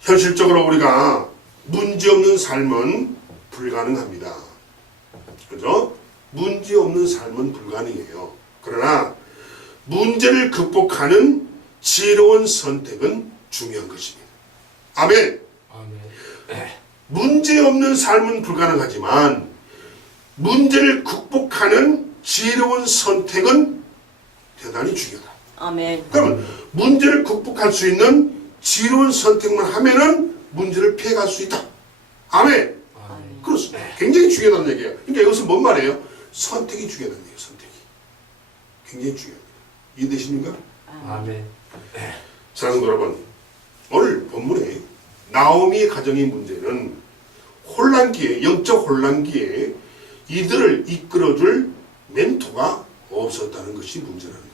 현실적으로 우리가 문제없는 삶은 불가능합니다. 그죠? 문제없는 삶은 불가능해요. 그러나 문제를 극복하는 지혜로운 선택은 중요한 것입니다. 아멘. 아멘. 문제없는 삶은 불가능하지만 문제를 극복하는 지혜로운 선택은 대단히 중요하다. 아멘. 그러면 문제를 극복할 수 있는 지혜로운 선택만 하면은 문제를 피해갈 수 있다. 아멘. 아멘. 그렇습니다. 굉장히 중요하다는 얘기예요. 그러니까 이것은 뭔 말이에요? 선택이 중요하다는 얘기예요. 선택이. 굉장히 중요합니다. 이해되십니까? 아멘. 사랑하는 여러분, 오늘 본문에 나오미의 가정의 문제는 혼란기에, 영적 혼란기에 이들을 이끌어줄 멘토가 없었다는 것이 문제라는 겁니다.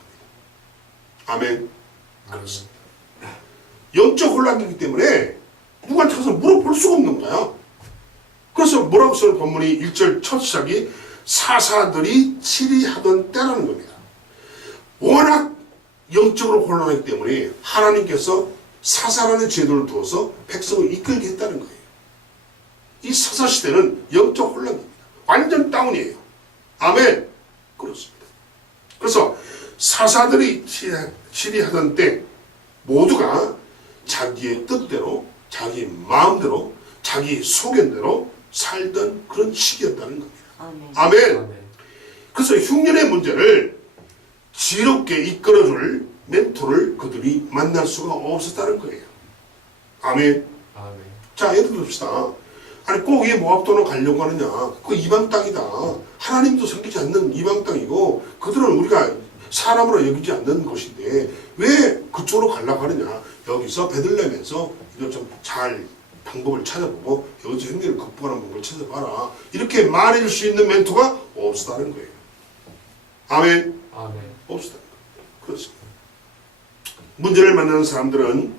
아멘. 그렇습니다. 영적 혼란이기 때문에 누구한테 가서 물어볼 수가 없는 거야. 그래서 뭐라고 써요? 본문이 1절 첫 시작이 사사들이 치리하던 때라는 겁니다. 워낙 영적으로 혼란하기 때문에 하나님께서 사사라는 제도를 두어서 백성을 이끌게 했다는 거예요. 이 사사시대는 영적 혼란입니다. 완전 다운이에요. 아멘. 그렇습니다. 그래서 사사들이 치리하던 때 모두가 자기의 뜻대로, 자기 마음대로, 자기 소견대로 살던 그런 시기였다는 겁니다. 아멘. 아멘. 아멘. 그래서 흉년의 문제를 지혜롭게 이끌어줄 멘토를 그들이 만날 수가 없었다는 거예요. 아멘. 아멘. 자, 예를 듭시다. 아니, 꼭 왜 모압도로 가려고 하느냐. 그 이방 땅이다. 하나님도 섬기지 않는 이방 땅이고, 그들은 우리가 사람으로 여기지 않는 것인데, 왜 그쪽으로 가려고 하느냐. 여기서 베들레헴에서 이거 좀 잘 방법을 찾아보고, 여기서 흉년을 극복하는 방법을 찾아봐라. 이렇게 말해줄 수 있는 멘토가 없었다는 거예요. 아멘. 아멘. 없었다는 거예요. 그렇습니다. 문제를 만나는 사람들은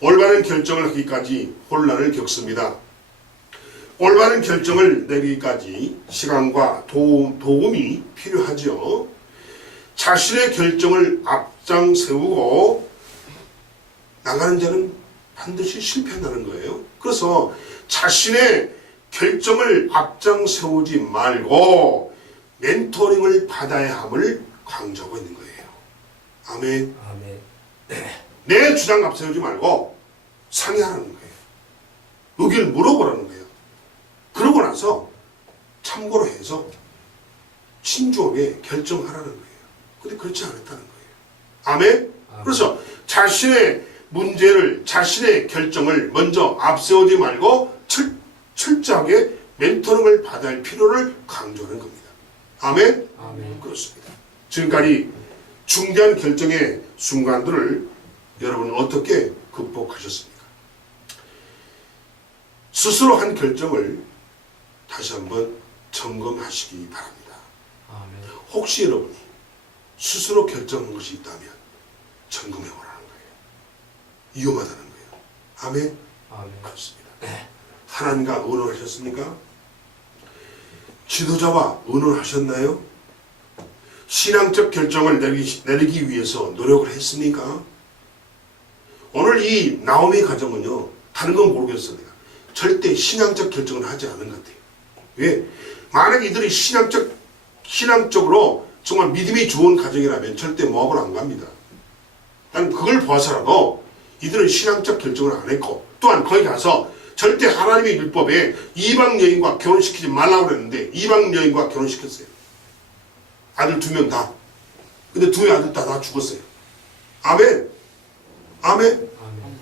올바른 결정을 하기까지 혼란을 겪습니다. 올바른 결정을 내리기까지 시간과 도움이 필요하죠. 자신의 결정을 앞장 세우고 나가는 자는 반드시 실패한다는 거예요. 그래서 자신의 결정을 앞장 세우지 말고 멘토링을 받아야 함을 강조하고 있는 거예요. 아멘. 아멘. 내 주장 앞세우지 말고 상의하라는 거예요. 의견을 물어보라는 거예요. 그러고 나서 참고로 해서 신중하게 결정하라는 거예요. 근데 그렇지 않았다는 거예요. 아멘? 그래서 자신의 문제를, 자신의 결정을 먼저 앞세우지 말고 철저하게 멘토링을 받아야 할 필요를 강조하는 겁니다. 아멘? 아멘. 그렇습니다. 지금까지 중대한 결정의 순간들을 여러분 어떻게 극복하셨습니까? 스스로 한 결정을 다시 한번 점검하시기 바랍니다. 아멘. 혹시 여러분이 스스로 결정한 것이 있다면 점검해 보라는 거예요. 위험하다는 거예요. 아멘? 아멘. 그렇습니다. 하나님과 의논하셨습니까? 지도자와 의논하셨나요? 신앙적 결정을 내리기 위해서 노력을 했습니까? 오늘 이 나오미 가정은요, 다른 건 모르겠습니다. 절대 신앙적 결정을 하지 않은 것 같아요. 왜? 만약 이들이 신앙적으로 정말 믿음이 좋은 가정이라면 절대 모압을 안 갑니다. 난 그걸 봐서라도 이들은 신앙적 결정을 안 했고, 또한 거기 가서 절대 하나님의 율법에 이방 여인과 결혼시키지 말라고 그랬는데 이방 여인과 결혼시켰어요. 아들 2명 다. 근데 2명 아들 다 죽었어요. 아멘. 아멘. 아멘.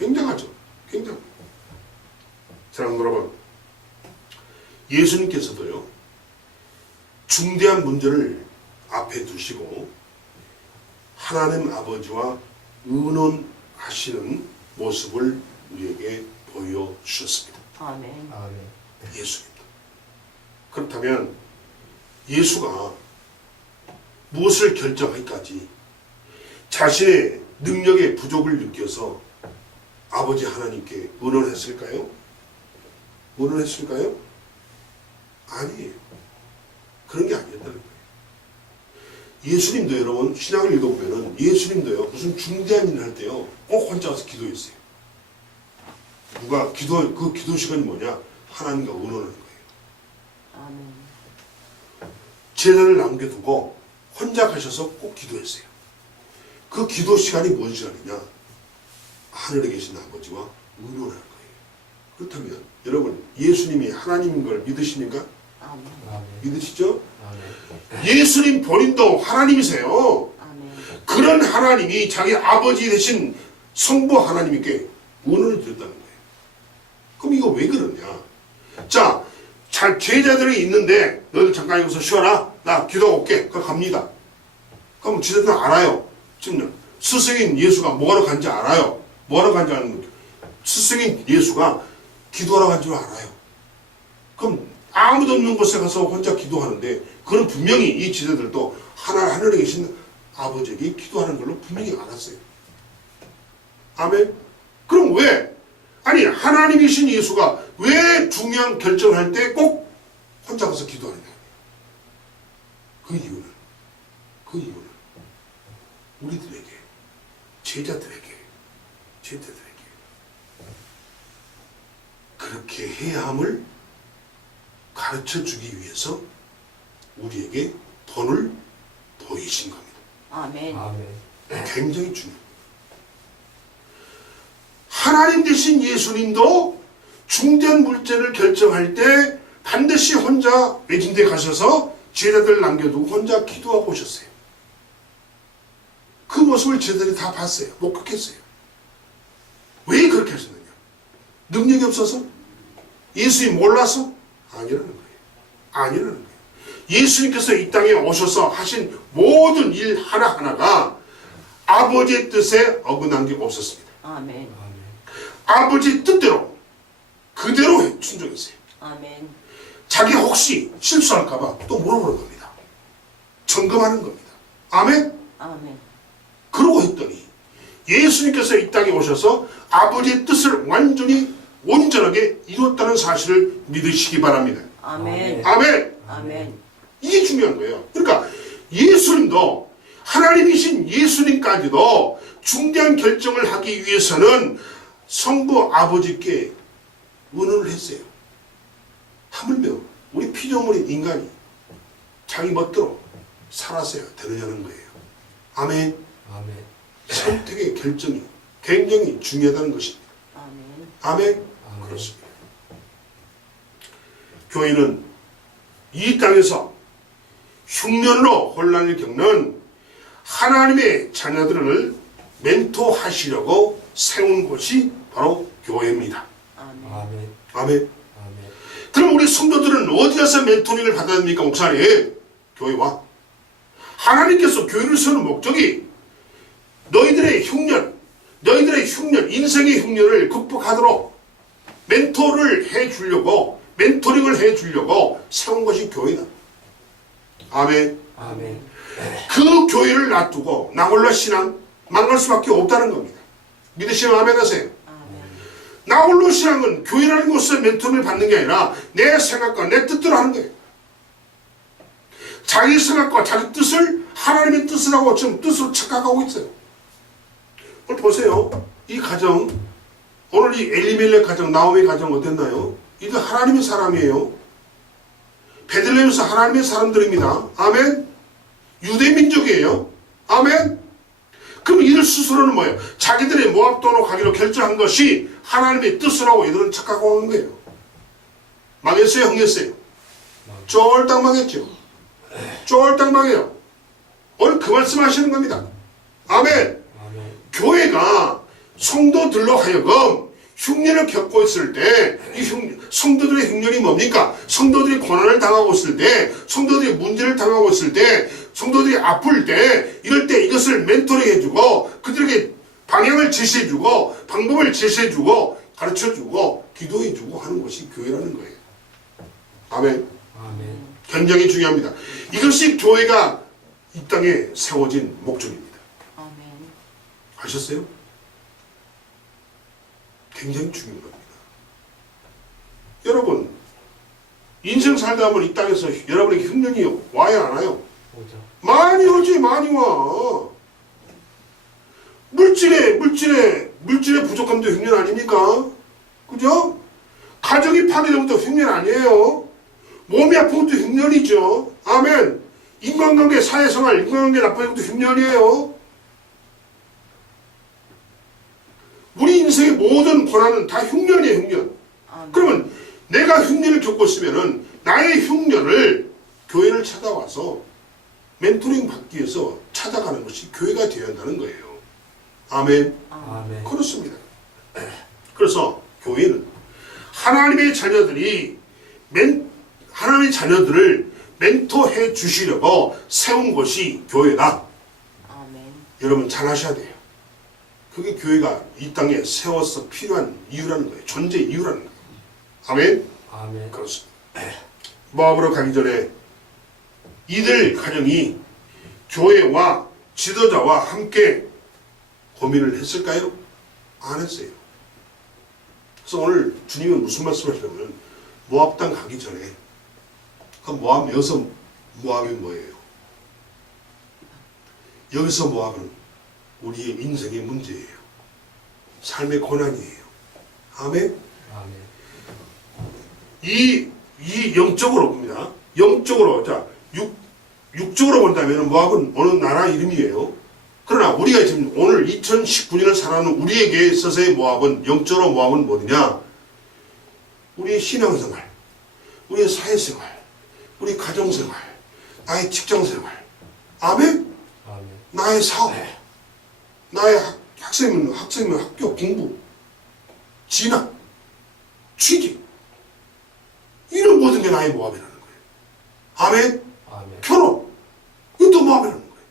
굉장하죠. 굉장합니다. 사랑하는 여러분, 예수님께서도요, 중대한 문제를 앞에 두시고 하나님 아버지와 의논하시는 모습을 우리에게 보여주셨습니다. 아멘. 아멘. 예수님도. 그렇다면 예수가 무엇을 결정하기까지 자신의 능력의 부족을 느껴서 아버지 하나님께 의논했을까요? 의논했을까요? 아니에요. 그런 게 아니었다는 거예요. 예수님도 여러분 신약을 읽어보면은 예수님도요 무슨 중대한 일을 할 때요 꼭 혼자 가서 기도했어요. 누가 그 기도 시간이 뭐냐? 하나님과 의논하는 거예요. 아멘. 제자를 남겨두고 혼자 가셔서 꼭 기도했어요. 그 기도 시간이 뭔 시간이냐? 하늘에 계신 아버지와 의논하는 거예요. 그렇다면 여러분 예수님이 하나님인 걸 믿으십니까? 아멘. 아멘. 믿으시죠? 아멘. 예수님 본인도 하나님이세요. 아멘. 그런 하나님이 자기 아버지 되신 성부 하나님께 의논을 드렸다는 거예요. 그럼 이거 왜 그러냐? 자, 제자들이 있는데 너희들 잠깐 여기서 쉬어라. 나 기도하고 올게. 그럼 갑니다. 그럼 제자들은 알아요. 지금 스승인 예수가 뭐하러 간지 알아요. 뭐하러 간지 아는 거죠. 스승인 예수가 기도하러 간 줄 알아요. 그럼 아무도 없는 곳에 가서 혼자 기도하는데 그는 분명히 이 제자들도 하늘에 계신 아버지에게 기도하는 걸로 분명히 알았어요. 아멘. 그럼 왜? 아니 하나님이신 예수가 왜 중요한 결정을 할 때 꼭 혼자 가서 기도하느냐? 그 이유는 우리들에게 제자들에게 그렇게 해야 함을 가르쳐 주기 위해서 우리에게 본을 보이신 겁니다. 아멘. 아멘. 굉장히 중요합니다. 하나님 되신 예수님도 중대한 물제를 결정할 때 반드시 혼자 외진데 가셔서 제자들 남겨두고 혼자 기도하고 오셨어요. 그 모습을 제자들이 다 봤어요. 목격했어요. 왜 그렇게 하셨느냐? 능력이 없어서? 예수님 몰라서? 아니라는 거예요. 예수님께서 이 땅에 오셔서 하신 모든 일 하나하나가 아버지의 뜻에 어긋난 게 없었습니다. 아멘. 아버지 뜻대로 그대로 순종했어요. 아멘. 자기 혹시 실수할까봐 또 물어보는 겁니다. 점검하는 겁니다. 아멘? 아멘. 그러고 했더니 예수님께서 이 땅에 오셔서 아버지의 뜻을 완전히 온전하게 이뤘다는 사실을 믿으시기 바랍니다. 아멘. 아멘! 아멘. 이게 중요한 거예요. 그러니까 예수님도 하나님이신 예수님까지도 중대한 결정을 하기 위해서는 성부 아버지께 의논을 했어요. 하물며 우리 피조물인 인간이 자기 멋대로 살았어야 되느냐는 거예요. 아멘. 아멘. 선택의 결정이 굉장히 중요하다는 것입니다. 아멘. 아멘. 아멘. 그렇습니다. 교회는 이 땅에서 흉년으로 혼란을 겪는 하나님의 자녀들을 멘토하시려고 세운 곳이 바로 교회입니다. 아멘. 아멘. 아멘. 아멘. 그럼 우리 성도들은 어디 가서 멘토링을 받아야 됩니까, 목사님? 교회와. 하나님께서 교회를 세우는 목적이 너희들의 흉년, 인생의 흉년을 극복하도록 멘토링을 해주려고 세운 것이 교회다. 아멘. 아멘. 그 교회를 놔두고 나 홀로 신앙 망할 수밖에 없다는 겁니다. 믿으시면 아멘 하세요. 아멘. 나 홀로 신앙은 교회라는 곳에서 멘토링을 받는 게 아니라 내 생각과 내 뜻대로 하는 거예요. 자기 생각과 자기 뜻을 하나님의 뜻이라고 지금 뜻으로 착각하고 있어요. 오늘 보세요. 이 가정, 오늘 이 엘리멜렉 가정, 나오미 가정 어땠나요? 이들 하나님의 사람이에요. 베들레헴에서 하나님의 사람들입니다. 아멘. 유대민족이에요. 아멘. 그럼 이들 스스로는 뭐예요? 자기들의 모압도로 가기로 결정한 것이 하나님의 뜻이라고 이들은 착각하고 오는 거예요. 망했어요? 흥했어요? 쫄딱 망했죠. 쫄딱 망해요. 오늘 그 말씀 하시는 겁니다. 아멘. 아멘. 교회가 성도들로 하여금 흉년을 겪고 있을 때, 성도들의 흉년이 뭡니까? 성도들이 고난을 당하고 있을 때, 성도들이 문제를 당하고 있을 때, 성도들이 아플 때, 이럴 때 이것을 멘토링 해주고, 그들에게 방향을 제시해주고, 방법을 제시해주고, 가르쳐주고, 기도해주고 하는 것이 교회라는 거예요. 아멘. 아멘. 굉장히 중요합니다. 이것이 교회가 이 땅에 세워진 목적입니다. 아멘. 아셨어요? 굉장히 중요한 겁니다. 여러분, 인생 살다 보면 이 땅에서 여러분에게 흉년이 와요, 안 와요? 오죠. 많이 많이 오지, 많이 와. 물질의 부족함도 흉년 아닙니까? 그죠? 가정이 파괴되면 또 흉년 아니에요. 몸이 아픈 것도 흉년이죠. 아멘. 인간관계, 사회생활, 인간관계 나빠진 것도 흉년이에요. 우리 인생의 모든 고난은 다 흉년이에요, 흉년. 아멘. 그러면 내가 흉년을 겪고 있으면은 나의 흉년을 교회를 찾아와서 멘토링 받기 위해서 찾아가는 것이 교회가 되어야 한다는 거예요. 아멘. 아멘. 그렇습니다. 그래서 교회는 하나님의 자녀들을 멘토해 주시려고 세운 것이 교회다. 아멘. 여러분 잘 하셔야 돼요. 그게 교회가 이 땅에 세워서 필요한 이유라는 거예요. 존재 이유라는 거예요. 아멘. 아멘. 그렇습니다. 모압으로 가기 전에 이들 가정이 교회와 지도자와 함께 고민을 했을까요? 안 했어요. 그래서 오늘 주님은 무슨 말씀을 하시냐면 모압 땅 가기 전에 그 모압 여기서 모압이 뭐예요? 여기서 모압은 우리의 인생의 문제예요. 삶의 고난이에요. 아멘. 아멘. 이 영적으로 봅니다. 영적으로 자 육적으로 본다면 모압은 어느 나라 이름이에요. 그러나 우리가 지금 오늘 2019년을 살아가는 우리에게 있어서의 모압은 영적으로 모압은 뭐냐? 우리의 신앙생활, 우리의 사회생활, 우리 가정생활, 나의 직장생활, 아멘. 아멘. 나의 사업, 나의 학생이면 학교 공부, 진학, 취직 이런 모든 게 나의 모압이라는 거예요. 아멘. 아멘. 결혼 이것도 모압이라는 거예요.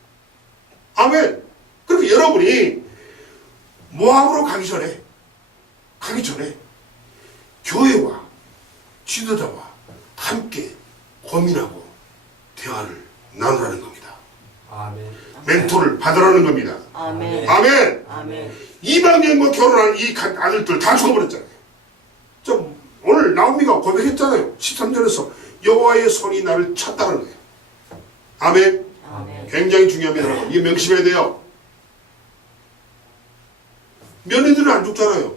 아멘. 그러니까 여러분이 모압으로 가기 전에 교회와 지도자와 함께 고민하고 대화를 나누라는 겁니다. 아멘. 멘토를 받으라는 겁니다. 아멘. 아멘. 아멘. 이방인과 결혼한 이 아들들 다 죽어버렸잖아요. 좀 오늘 나오미가 고백했잖아요. 13절에서 여호와의 손이 나를 쳤다는 거예요. 아멘. 아멘. 굉장히 중요합니다. 여러분. 이게 명심해야 돼요. 며느리들은 안 죽잖아요.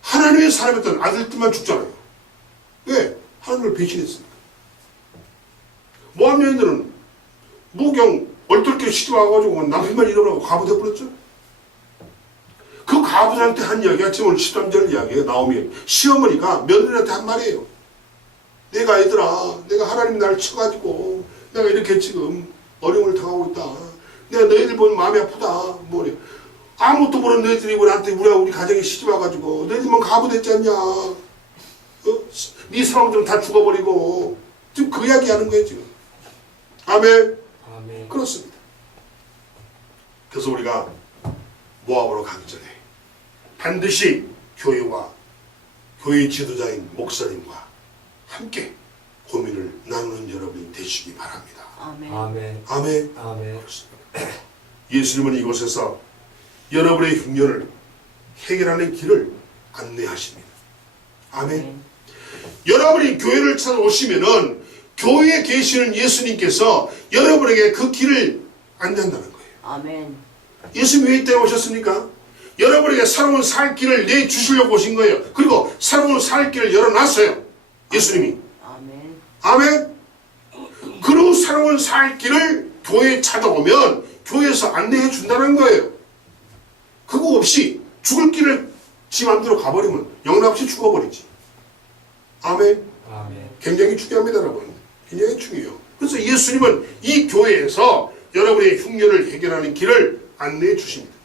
하나님의 사람이었던 아들들만 죽잖아요. 왜? 하나님을 배신했으니까. 모압 여인들은 무경 얼떨결에 시집 와가지고 남편만 잃어버리고 과부 돼버렸죠. 그 과부들한테 한 이야기가 지금 오늘 13절 이야기가 나오면 시어머니가 며느리한테 한 말이에요. 내가 얘들아, 내가 하나님 나를 쳐가지고 내가 이렇게 지금 어려움을 당하고 있다. 내가 너희들 보면 마음이 아프다. 뭐래. 아무것도 모르는 너희들이 나한테 우리 가정에 시집 와가지고 너희들만 과부 됐지 않냐. 네 사람들은 다 죽어버리고 지금 그 이야기 하는 거예요 지금. 아멘. 아멘. 그렇습니다. 그래서 우리가 모압으로 가기 전에 반드시 교회와 교회 지도자인 목사님과 함께 고민을 나누는 여러분이 되시기 바랍니다. 아멘. 아멘. 아멘. 아멘. 예수님은 이곳에서 여러분의 흉년을 해결하는 길을 안내하십니다. 아멘. 여러분이 교회를 찾아오시면은 교회에 계시는 예수님께서 여러분에게 그 길을 안내한다는 거예요. 아멘. 예수님이 왜 이때 오셨습니까? 여러분에게 새로운 살 길을 내주시려고 오신 거예요. 그리고 새로운 살 길을 열어놨어요. 예수님이. 아멘. 아멘. 그리고 새로운 살 길을 교회에 찾아오면 교회에서 안내해 준다는 거예요. 그거 없이 죽을 길을 지 맘대로 가버리면 영락없이 죽어버리지. 아멘. 아멘. 굉장히 중요합니다, 여러분. 굉장히 중요해요. 그래서 예수님은 이 교회에서 여러분의 흉년을 해결하는 길을 안내해 주십니다.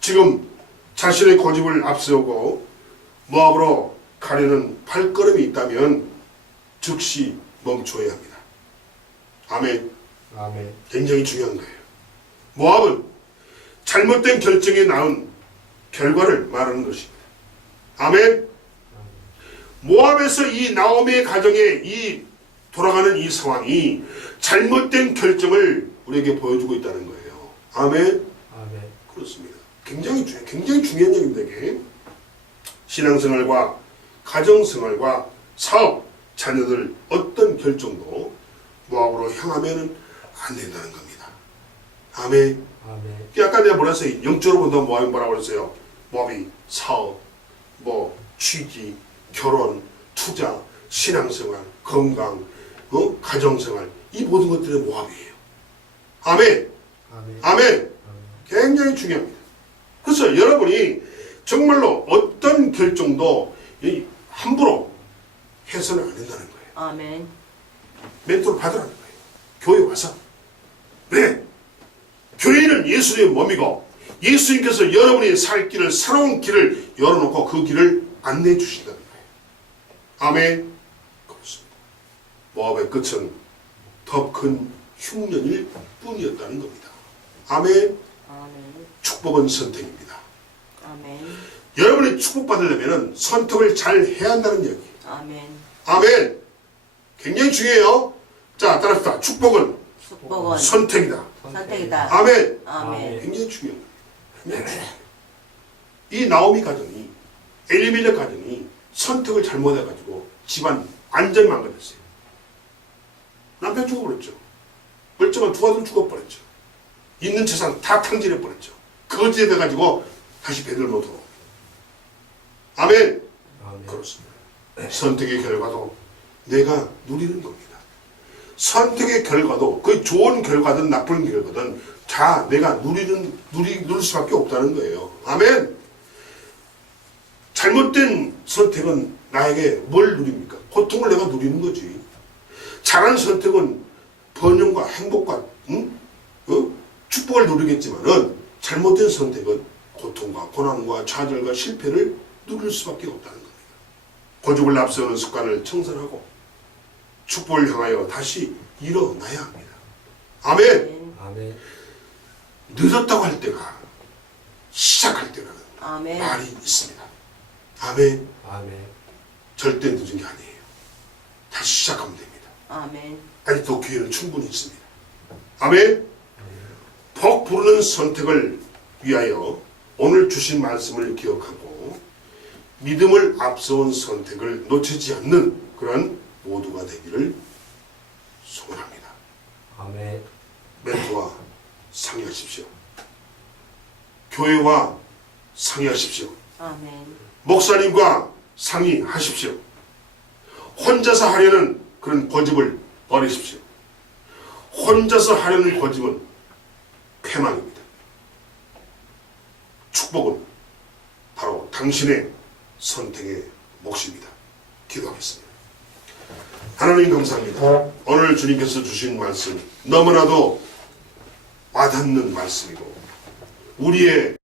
지금 자신의 고집을 앞세우고 모압으로 가려는 발걸음이 있다면 즉시 멈춰야 합니다. 아멘. 아멘. 굉장히 중요한 거예요. 모압은 잘못된 결정에 낳은 결과를 말하는 것입니다. 아멘. 모압에서 이 나오미의 가정에 이 돌아가는 이 상황이 잘못된 결정을 우리에게 보여주고 있다는 거예요. 아멘. 아멘. 그렇습니다. 굉장히 중요한 얘기입니다. 이게. 신앙생활과 가정생활과 사업, 자녀들 어떤 결정도 모압으로 향하면은 안 된다는 겁니다. 아멘. 아멘. 아까 내가 뭐라 했어요? 영적으로 본다면 뭐라고 그랬어요? 모비, 사업, 취직, 결혼, 투자, 신앙생활, 건강, 가정생활, 이 모든 것들은 모합이에요. 아멘. 아멘. 아멘. 굉장히 중요합니다. 그래서 여러분이 정말로 어떤 결정도 함부로 해서는 안 된다는 거예요. 아멘. 멘토를 받으라는 거예요. 교회 와서. 왜? 교회는 예수님의 몸이고 예수님께서 여러분이 살 길을, 새로운 길을 열어놓고 그 길을 안내해 주신다는 거예요. 아멘. 그렇습니다. 모압의 끝은 더 큰 흉년일 뿐이었다는 겁니다. 아멘. 아멘. 축복은 선택입니다. 아멘. 여러분이 축복받으려면 선택을 잘 해야 한다는 얘기예요. 아멘. 아멘. 굉장히 중요해요. 자, 따라합시다. 축복은 축복은 선택이다. 선택이다. 아멘. 아멘. 굉장히 중요합니다. 굉장히 중요해요. 이 나오미 가정이, 엘리멜렉 가정이 선택을 잘못해가지고 집안 완전히 망가졌어요. 남편 죽어버렸죠. 멀쩡한 두 아들 죽어버렸죠. 있는 재산 다 탕진해버렸죠. 거지에 돼가지고 다시 배들 못 들어. 아멘. 아멘. 그렇습니다. 선택의 결과도 내가 누리는 겁니다. 선택의 결과도 그 좋은 결과든 나쁜 결과든 다 내가 누릴 수밖에 없다는 거예요. 아멘. 잘못된 선택은 나에게 뭘 누립니까? 고통을 내가 누리는 거지. 잘한 선택은 번영과 행복과 축복을 누리겠지만은 잘못된 선택은 고통과 고난과 좌절과 실패를 누릴 수밖에 없다는 겁니다. 고집을 앞세우는 습관을 청산하고 축복을 향하여 다시 일어나야 합니다. 아멘. 아멘. 늦었다고 할 때가 시작할 때라는 아멘. 말이 있습니다. 아멘. 아멘. 절대 늦은 게 아니에요. 다시 시작하면 됩니다. 아멘. 아직도 기회는 충분히 있습니다. 아멘. 복 부르는 선택을 위하여 오늘 주신 말씀을 기억하고 믿음을 앞서온 선택을 놓치지 않는 그런 모두가 되기를 소원합니다. 아멘. 멘토와 상의하십시오. 교회와 상의하십시오. 아멘. 목사님과 상의하십시오. 혼자서 하려는 그런 고집을 버리십시오. 혼자서 하려는 고집은 패망입니다. 축복은 바로 당신의 선택의 몫입니다. 기도하겠습니다. 하나님 감사합니다. 오늘 주님께서 주신 말씀 너무나도 와닿는 말씀이고 우리의